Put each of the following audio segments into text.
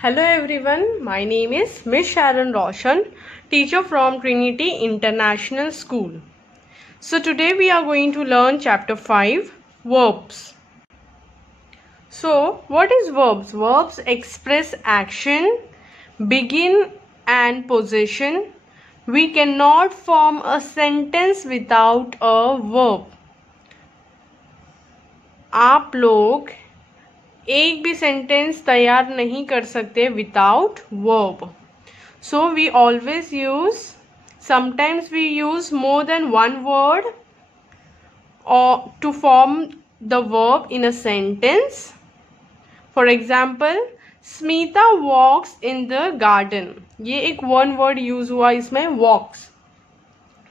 Hello everyone, my name is Miss Sharon Roshan, teacher from Trinity International School. So today we are going to learn chapter 5, verbs. So what is verbs? Verbs express action, begin and possession. We cannot form a sentence without a verb. आप लोग एक भी सेंटेंस तैयार नहीं कर सकते without verb. So we always use, sometimes we use more than one word और to form the verb in a sentence. For example, Smita walks in the garden. ये एक वन वर्ड यूज हुआ इसमें, वॉक्स.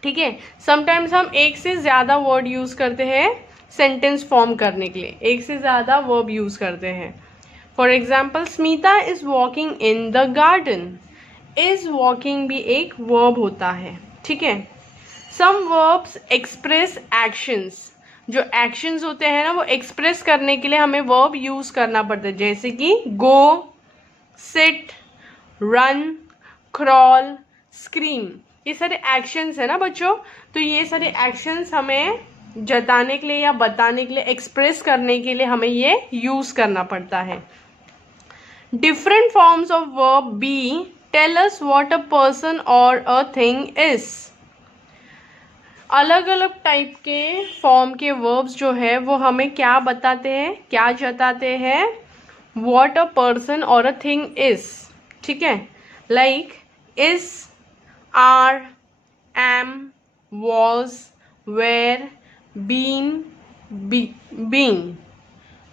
ठीक है. समटाइम्स हम एक से ज़्यादा वर्ड यूज करते हैं सेंटेंस फॉर्म करने के लिए, एक से ज़्यादा वर्ब यूज करते हैं. For example, Smita is walking in the garden. Is walking भी एक वर्ब होता है. ठीक है. Some verbs express actions. जो एक्शंस होते हैं ना, वो एक्सप्रेस करने के लिए हमें वर्ब यूज करना पड़ता है. जैसे कि गो, सिट, रन, क्रॉल, स्क्रीम. ये सारे एक्शंस है ना बच्चों. तो ये सारे एक्शंस हमें जताने के लिए या बताने के लिए, एक्सप्रेस करने के लिए हमें ये यूज करना पड़ता है. Different forms of verb be tell us what a person और अ थिंग इज. अलग अलग टाइप के फॉर्म के वर्ब्स जो है वो हमें क्या बताते हैं, क्या जताते हैं, व्हाट अ पर्सन और अ थिंग इज. ठीक है. Like is, are, am, was, were, been, being.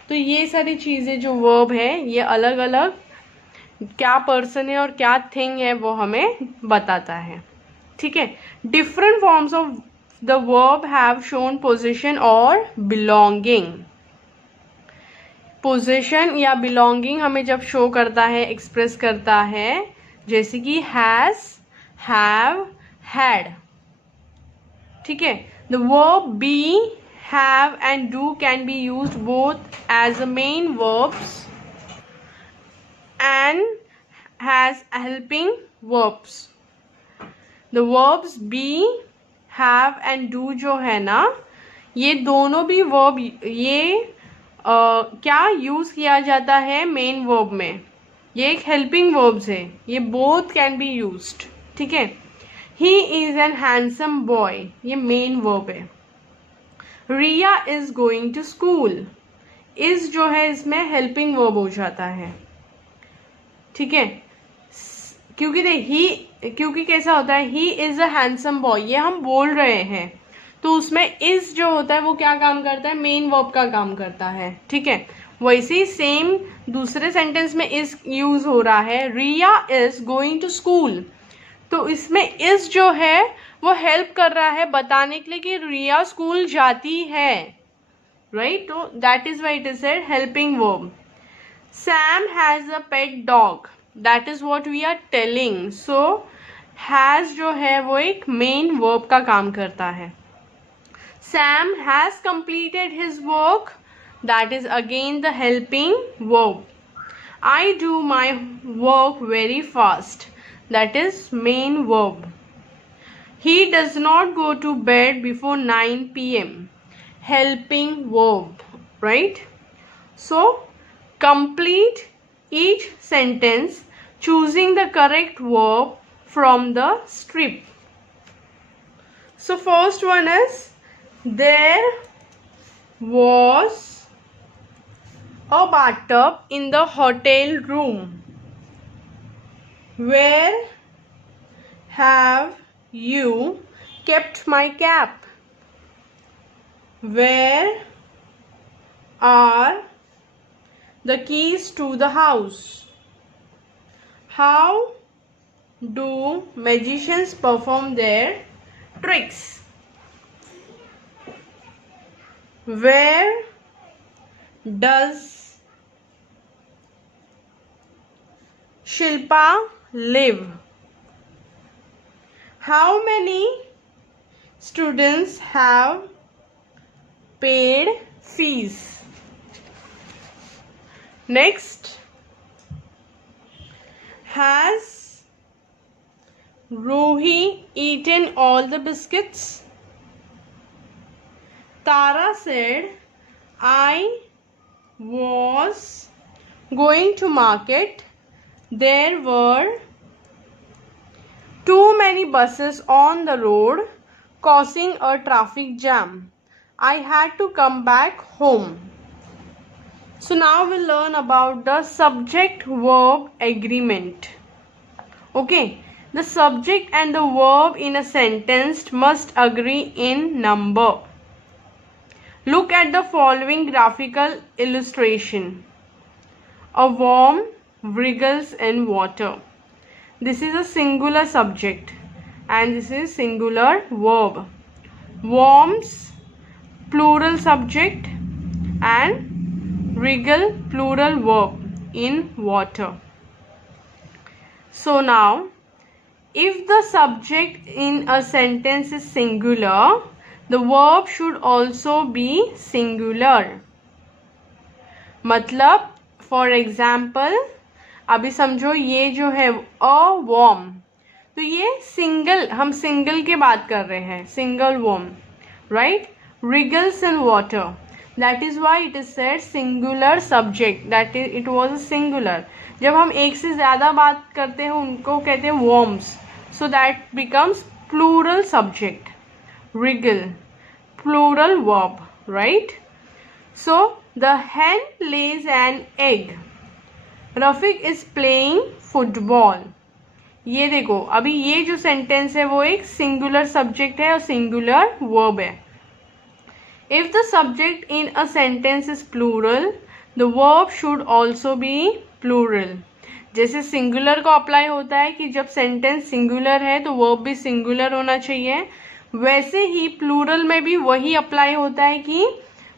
तो ये सारी चीज़ें जो वर्ब है, ये अलग अलग क्या पर्सन है और क्या थिंग है वो हमें बताता है. ठीक है. Different forms of the verb have shown position और बिलोंगिंग. पोजीशन या बिलोंगिंग हमें जब शो करता है, एक्सप्रेस करता है, जैसे कि हैज, हैव, हैड. ठीक है. The verb be, have and do can be used both as a main verbs and as helping verbs. The verbs be, have and do जो है ना, ये दोनों भी verb ये क्या यूज किया जाता है मेन वर्ब में. ये एक हेल्पिंग वर्ब्स है. ये बोथ कैन बी यूज्ड. ठीक है. He is an handsome boy, ये मेन वर्ब है. Riya is going to school. Is जो है इसमें हेल्पिंग वर्ब हो जाता है. ठीक है. क्योंकि कैसा होता है, he is a handsome boy, ये हम बोल रहे हैं, तो उसमें इज जो होता है वो क्या काम करता है, मेन वर्ब का काम करता है. ठीक है. वैसे ही सेम दूसरे सेंटेंस में इज यूज हो रहा है. Riya is going to school, तो इसमें इज जो है वो हेल्प कर रहा है बताने के लिए कि रिया स्कूल जाती है. राइट. तो that is why it is said helping verb. Sam has a pet dog, that is what we are telling. So has जो है वो एक मेन वर्ब का काम करता है. Sam has completed his work, that is again the helping verb. I do my work very fast, that is main verb. He does not go to bed before 9 p.m. helping verb. Right. So complete each sentence choosing the correct verb from the strip. So first one is, there was a bathtub in the hotel room. Where have you kept my cap? Where are the keys to the house? How do magicians perform their tricks? Where does Shilpa live? How many students have paid fees? Next, Has Ruhi eaten all the biscuits? Tara said, I was going to market. There were too many buses on the road, causing a traffic jam. I had to come back home. So now we'll learn about the subject-verb agreement. Okay, the subject and the verb in a sentence must agree in number. Look at the following graphical illustration. A worm wriggles in water. This is a singular subject and this is singular verb. Worms, plural subject, and wriggle, plural verb in water. So now, if the subject in a sentence is singular, the verb should also be singular. मतलब for example अभी समझो ये जो है अ वर्म, तो ये सिंगल, हम सिंगल की बात कर रहे हैं, single worm, right. wriggles in water, that is why it is said singular subject, that is it was a singular. जब हम एक से ज़्यादा बात करते हैं उनको कहते हैं worms, so that becomes plural subject. wriggle, plural verb, right. So the hen lays an egg. Rafiq is playing football. ये देखो अभी ये जो सेंटेंस है वो एक सिंगुलर सब्जेक्ट है और सिंगुलर वर्ब है. If the subject in a sentence is plural, the verb should also be plural. जैसे सिंगुलर को अप्लाई होता है कि जब सेंटेंस सिंगुलर है तो वर्ब भी सिंगुलर होना चाहिए, वैसे ही प्लूरल में भी वही अप्लाई होता है कि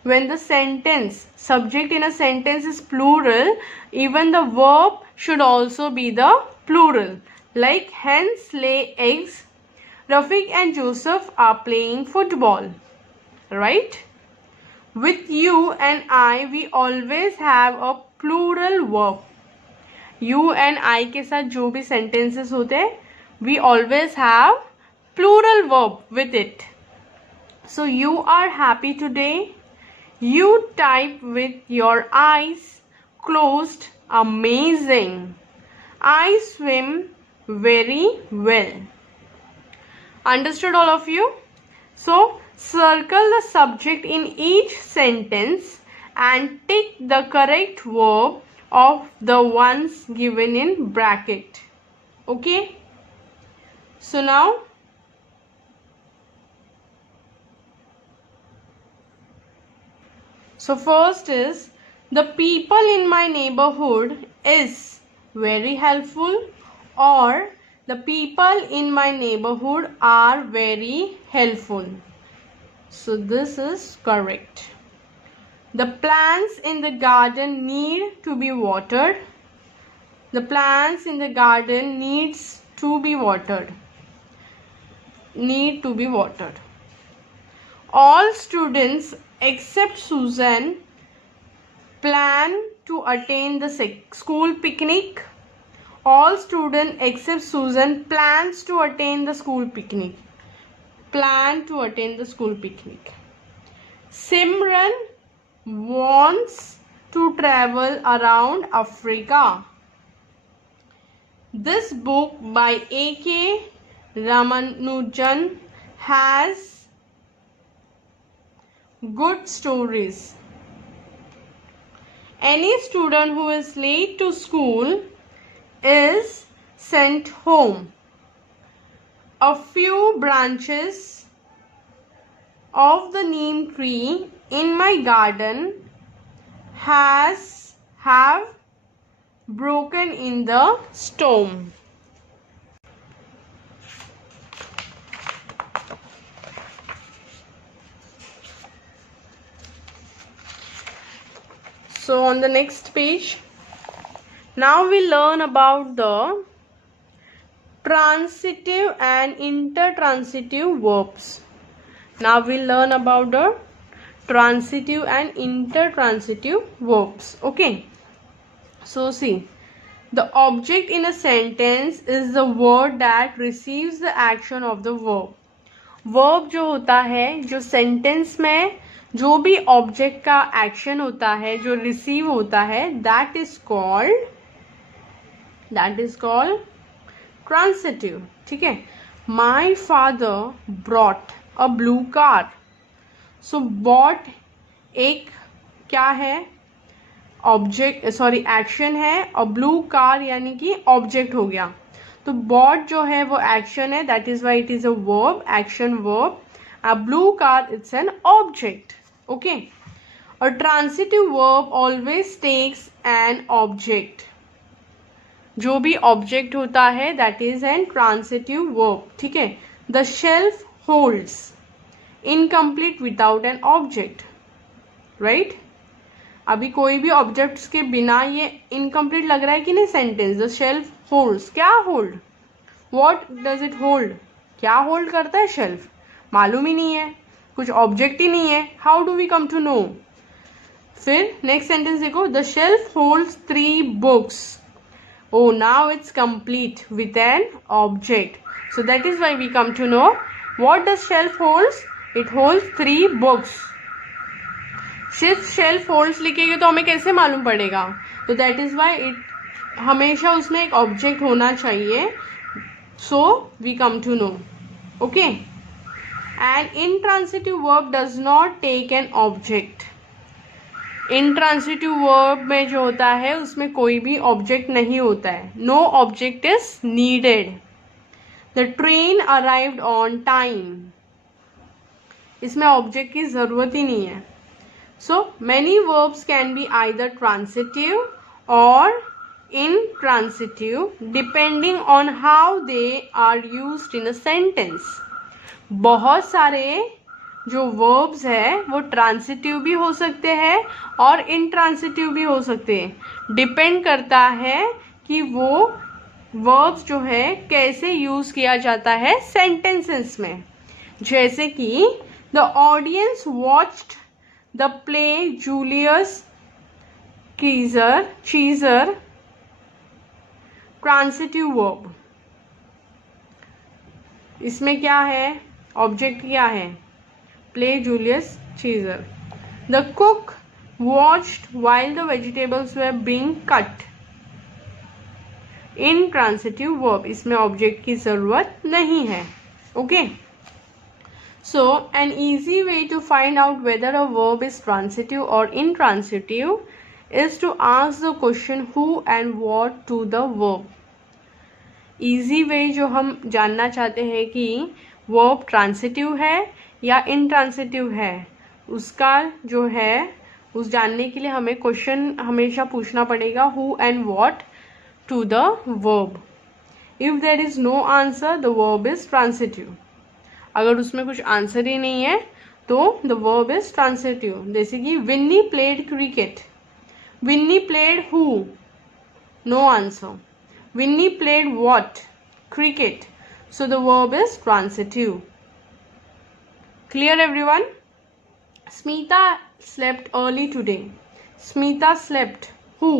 when the sentence, subject in a sentence is plural, even the verb should also be the plural. Like hens lay eggs, Rafiq and Joseph are playing football, right. With you and I, we always have a plural verb. You and I के साथ जो भी sentences होते हैं, we always have plural verb with it. So you are happy today. You type with your eyes closed. Amazing. I swim very well. Understood all of you? So circle the subject in each sentence and tick the correct verb of the ones given in bracket. Okay? So now first is the people in my neighborhood is very helpful, or the people in my neighborhood are very helpful. So this is correct. The plants in the garden need to be watered. The plants in the garden needs to be watered. Need to be watered. All students except Susan plan to attend the school picnic. All students except Susan plans to attend the school picnic. Plan to attend the school picnic. Simran wants to travel around Africa. This book by A.K. Ramanujan has good stories. Any student who is late to school is sent home. A few branches of the neem tree in my garden have broken in the storm. So on the next page, now we learn about the transitive and intertransitive verbs. Now we learn about the transitive and intertransitive verbs. Okay. So see, The object in a sentence is the word that receives the action of the verb. verb जो होता है, जो सेंटेंस में जो भी ऑब्जेक्ट का एक्शन होता है, जो रिसीव होता है, दैट इज कॉल्ड ट्रांसिटिव. ठीक है. My father brought a blue car. So bought एक क्या है, ऑब्जेक्ट, सॉरी एक्शन है, और ब्लू कार यानी कि ऑब्जेक्ट हो गया. तो बॉट जो है वो एक्शन है, that is why it is a verb, action verb. A blue car it's an object. Okay. और transitive verb always takes an object. जो भी ऑब्जेक्ट होता है that is an transitive verb. ठीक है. The shelf holds, incomplete without an object. Right. अभी कोई भी ऑब्जेक्ट्स के बिना ये इनकम्प्लीट लग रहा है कि नहीं सेंटेंस. द शेल्फ होल्ड्स, क्या hold, what does it hold, क्या होल्ड करता है शेल्फ, मालूम ही नहीं है, कुछ ऑब्जेक्ट ही नहीं है. How do we come to know. फिर नेक्स्ट सेंटेंस देखो. The shelf holds 3 books. Oh, now it's complete with an object. So that is why we come to know what does shelf holds. It holds 3 books. सिर्फ shelf holds लिखेंगे तो हमें कैसे मालूम पड़ेगा. तो दैट इज वाई इट, हमेशा उसमें एक ऑब्जेक्ट होना चाहिए. So we come to know. Okay. And intransitive verb does not take an object. Intransitive verb में जो होता है उसमें कोई भी ऑब्जेक्ट नहीं होता है. No object is needed. The train arrived on time. इसमें ऑब्जेक्ट की जरूरत ही नहीं है. So many verbs can be either transitive और intransitive depending on how they are used in a sentence. बहुत सारे जो वर्ब्स है वो ट्रांसिटिव भी हो सकते हैं और इनट्रांसिटिव भी हो सकते हैं. डिपेंड करता है कि वो वर्ब्स जो है कैसे यूज किया जाता है सेंटेंसेस में. जैसे कि the audience watched the play Julius Caesar. Transitive verb. इसमें क्या है, ऑब्जेक्ट क्या है, play Julius Caesar. The cook watched while the vegetables were being cut. Intransitive verb. इसमें ऑब्जेक्ट की जरूरत नहीं है. Okay. So an easy way to find out whether a verb is transitive or intransitive is to ask the question who and what to the verb. easy way जो हम जानना चाहते हैं कि वर्ब ट्रांसिटिव है या इनट्रांसिटिव है, उसका जो है उस जानने के लिए हमें क्वेश्चन हमेशा पूछना पड़ेगा who and what to the verb. If there is no answer the verb is transitive. अगर उसमें कुछ आंसर ही नहीं है तो द वर्ब इज ट्रांसिटिव. जैसे कि Vinny played cricket. Vinny played who, no answer. Vinny played what, cricket. So the verb is transitive. Clear everyone? Smita slept early today. Smita slept who?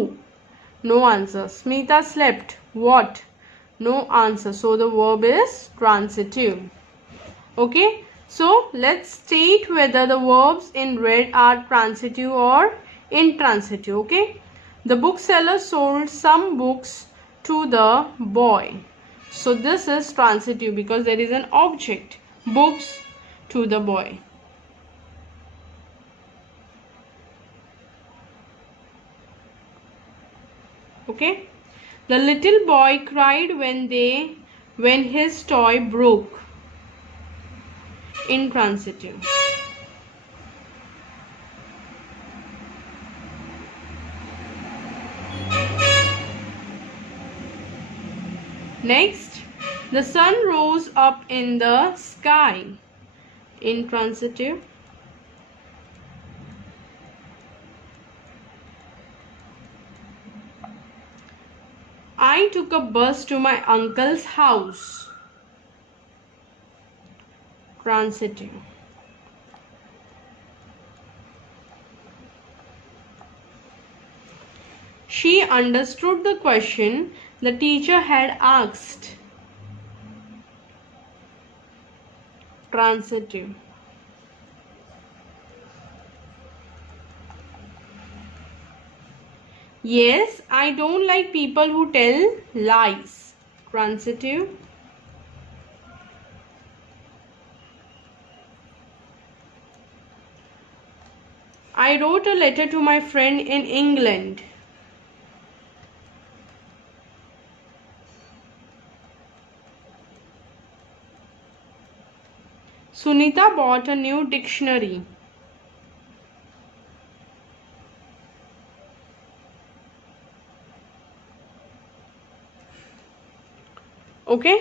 No answer. Smita slept what? No answer. So the verb is transitive. Okay. So let's state whether the verbs in red are transitive or intransitive. Okay. The bookseller sold some books to the boy. So this is transitive because there is an object. Books to the boy. Okay. The little boy cried when his toy broke. Intransitive. Next, the sun rose up in the sky. Intransitive. I took a bus to my uncle's house. Transitive. She understood the question the teacher had asked. Transitive. Yes, I don't like people who tell lies. Transitive. I wrote a letter to my friend in England. Sunita bought a new dictionary. Okay.